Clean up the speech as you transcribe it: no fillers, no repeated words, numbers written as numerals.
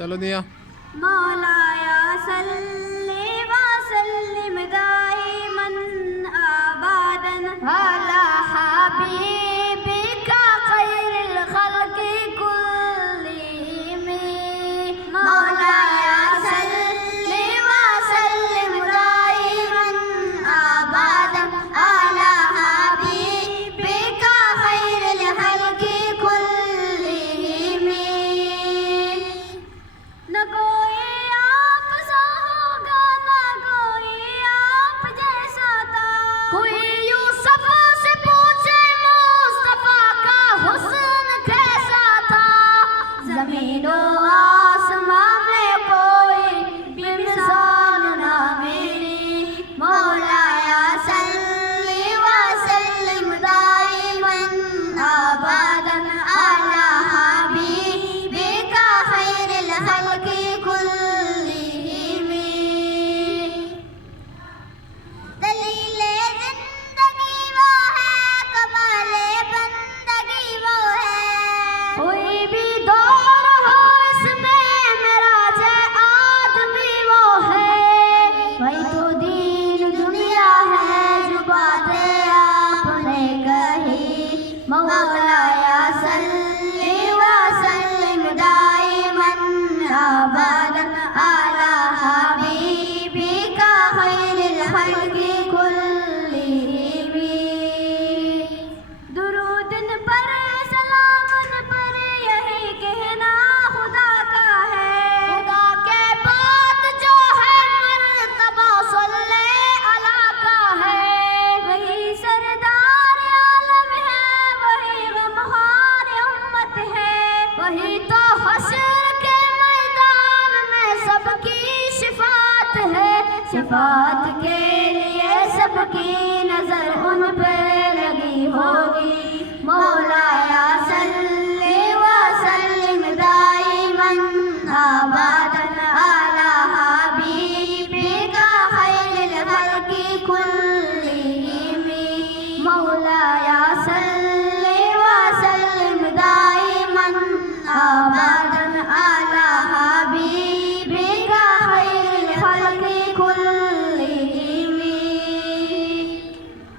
چلو دیا مولایا صلی وسلم دائما ابدا علی حبیبک خیر الخلق کلہم مولایا صلی وسلم دائما ابدا علی حبیبک خیر الخلق کلہم نہ کوئی آپ سا ہوگا نہ کوئی آپ جیسا تھا کوئی یوسف سے پوچھے مصطفیٰ کا حسن کیسا تھا زمین و آسمان میں کوئی بھی مثال نہ میری مولایا صلی وسلم دائما ابدا علی حبیبک خیر الخلق کلہم دلیل زندگی وہ ہے کمال بندگی وہ ہے کوئی بھی دور ہو اس میں معراج آدمی وہ ہے وہی تو دین دنیا ہے جو باتیں آپ نے کہی مولایا صلی وسلم دائما ابدا علی حبیبک خیر الخلق کلہم درود ان پر سلام ان پر یہی کہنا خدا کا ہے خدا کے بعد جو ہے مرتبہ صلی علی کا ہے وہی سردار عالم ہے وہی غمخوار امت ہے وہی تو حشر کے میدان میں سب کی شفاعت ہے شفاعت کے لیے سب کی نظر